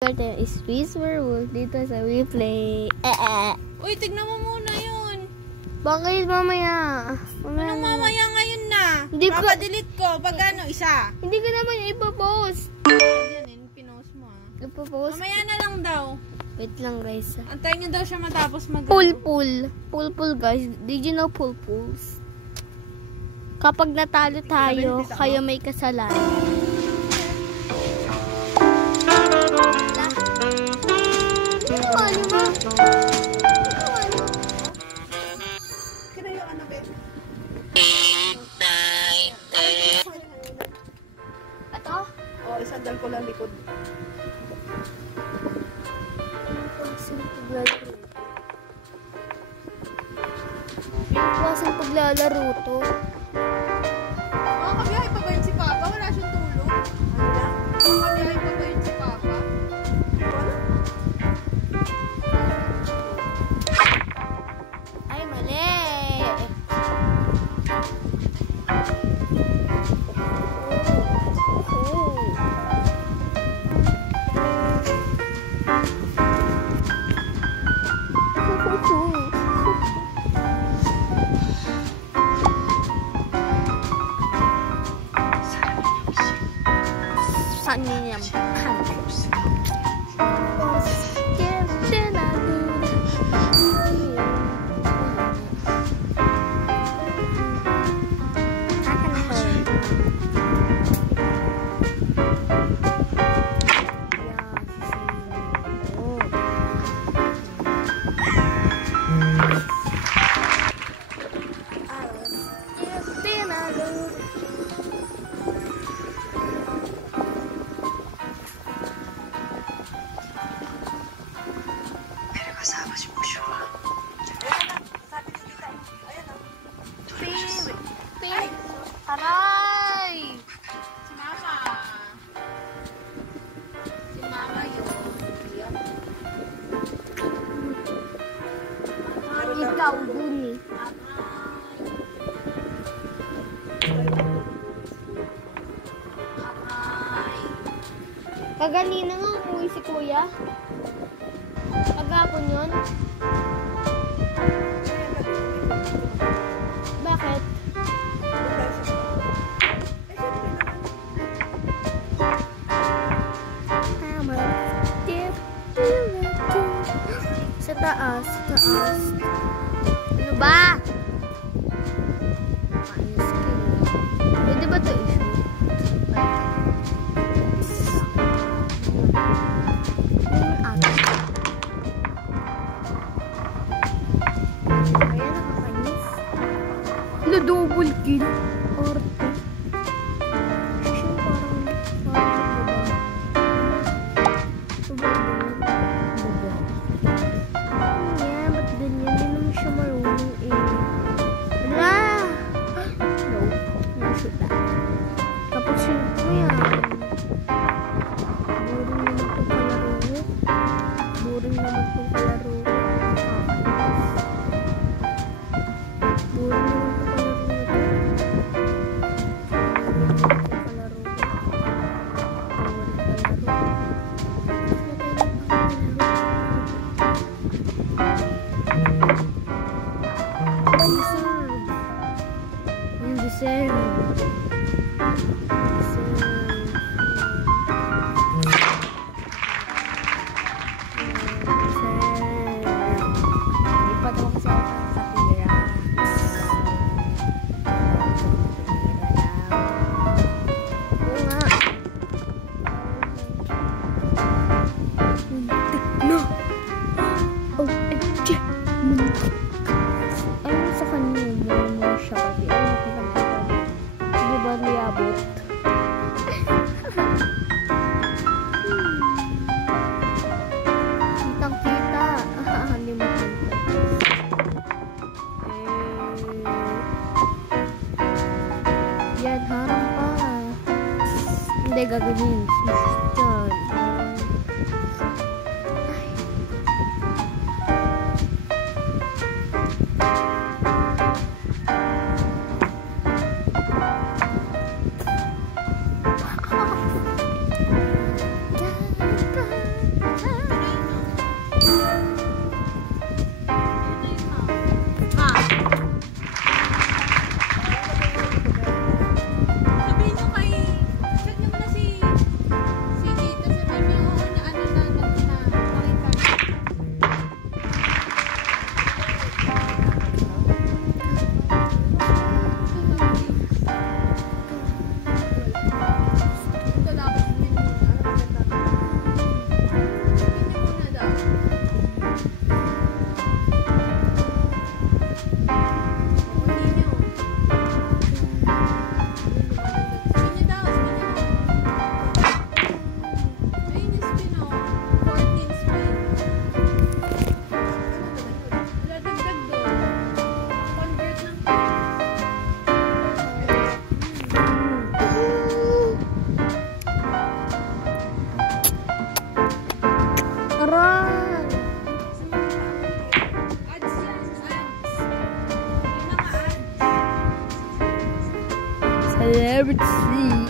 Ito is Swiss Werewolf dito sa WePlay. Uy, tignan mo muna yun. Bakit mamaya? Anong mamaya ngayon na? Hindi ko. Papadelete ko. Pag ano, isa. Hindi ko naman ipapost. Yan, pinost mo ah. Ipapost. Mamaya na lang daw. Wait lang guys. Antayin niyo daw siya matapos mag- Pool guys. Did you know pools? Kapag natalo tayo, kayo may kasalanan. Ito? Oo, isandal ko lang likod. Klaseng paglalaro to. Makakabiyahe pa ba yun si Papa? Wala siyang tulog. Makakabiyahe pa ba yun si Papa? Ay, mali! Saan niya Aray! Si Mama. Si Mama yun. Ikaw dun eh. Kaganina nga umuwi si Kuya. Pagkapon yun. Bakit? Sa taas, Ano ba? Ayos kayo. Pwede ba ito i-shoot? Ayan, nakakainis. Double kill. Orte. Siya parang Hindi, gagawin. Diyan. favorite sea.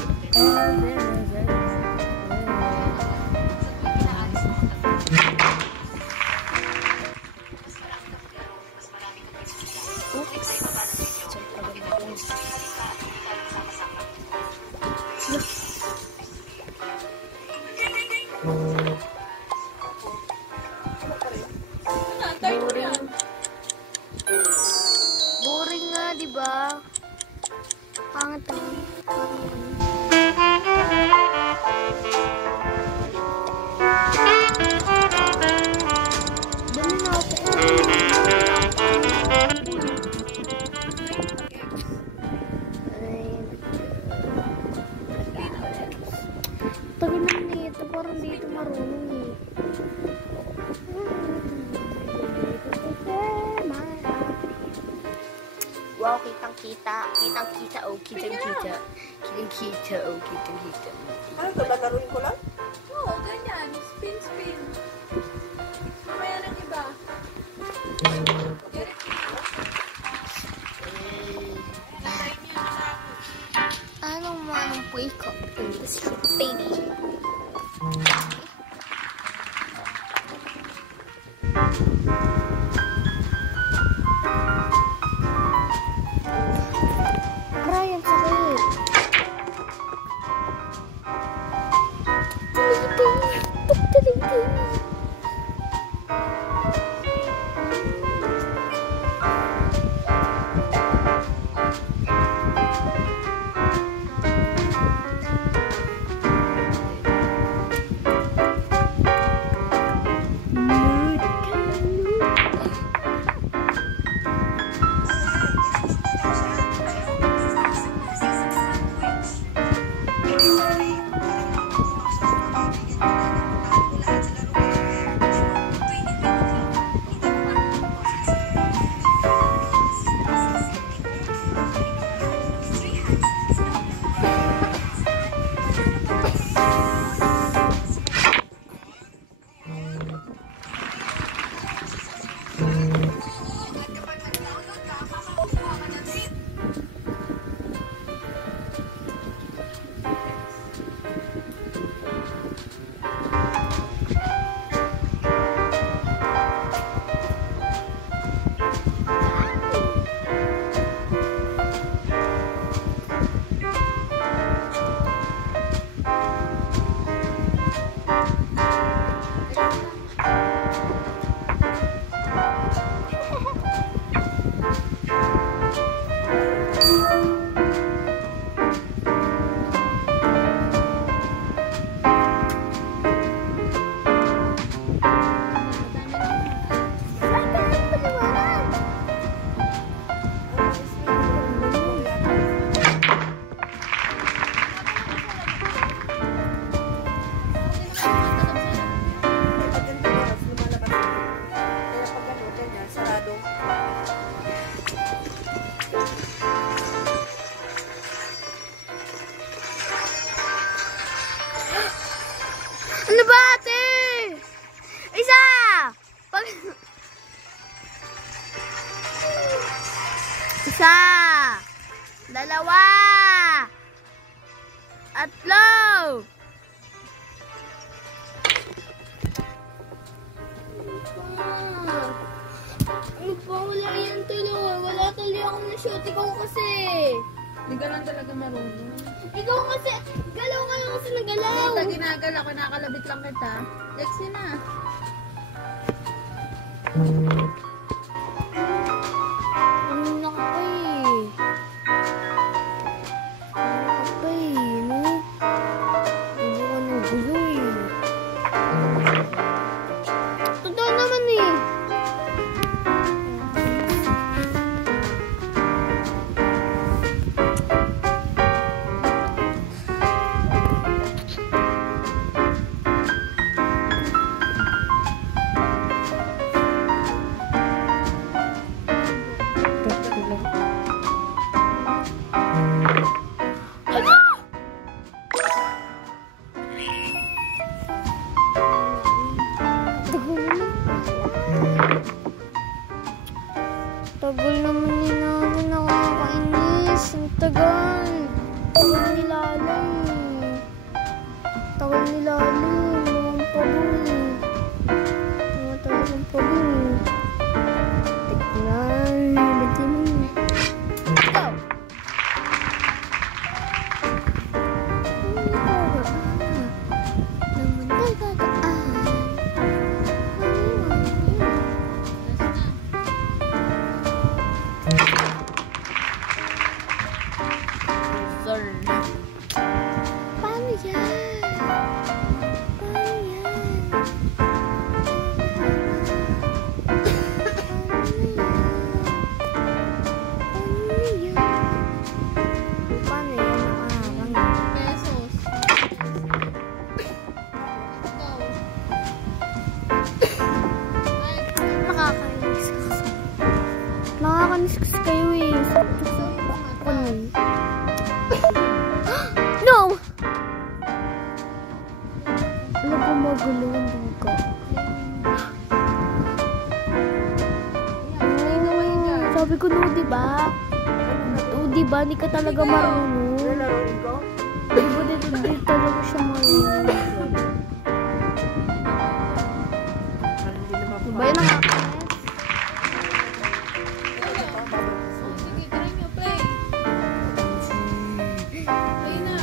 Boring. Boring nga, di ba? Pangit naman. Dami na ako. Tagal naman nito. Parang dito marunong eh. Wow, kitang-kita. Kitang-kita, oh. Kitang-kita. Kitang-kita, oh. Kitang-kita. Ano ito? Lalaruin ko lang? Oo, ganyan. Spin, spin. Mamaya ng iba. Anong manong wake up in this baby? Aray, ang sakit. Tumiting. Ano ba, ate? Isa! Isa! Dalawa! Tatlo! Ano ba? Wala yan tuloy. Wala tuloy akong na-shoot. Ikaw kasi. Hindi ka lang talaga marunong. Ikaw kasi. Galaw ka lang kasi nagalaw. Kita ginagala ko, nakalabit lang kita. Lexi na. Ano na ka pa eh. Ano ka pa eh, no? Hindi ka nang gulo eh. Totoo naman eh. Gumagulo ang duga. Sabi ko no, diba? O, diba? Hindi ka talaga marunong. Lalaroin ko? Diba dito talaga siya marunong? Diba yun ang akin? Sige, try nyo, play. Play na.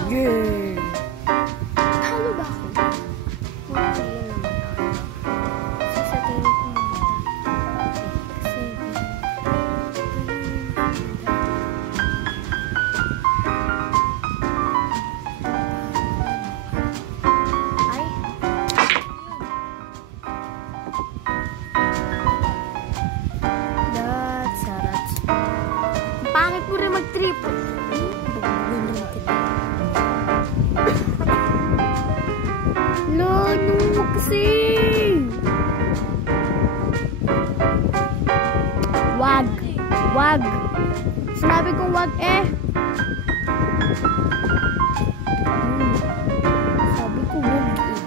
Talo ba ako? Okay, yun naman ako. Sasabihin ko naman. Kasi, ay, that's sarap. Pangit mo rin mag-triple. Lolo, kasi. Wag. Wag. Sinabi kong wag eh. Sabi ko wag eh.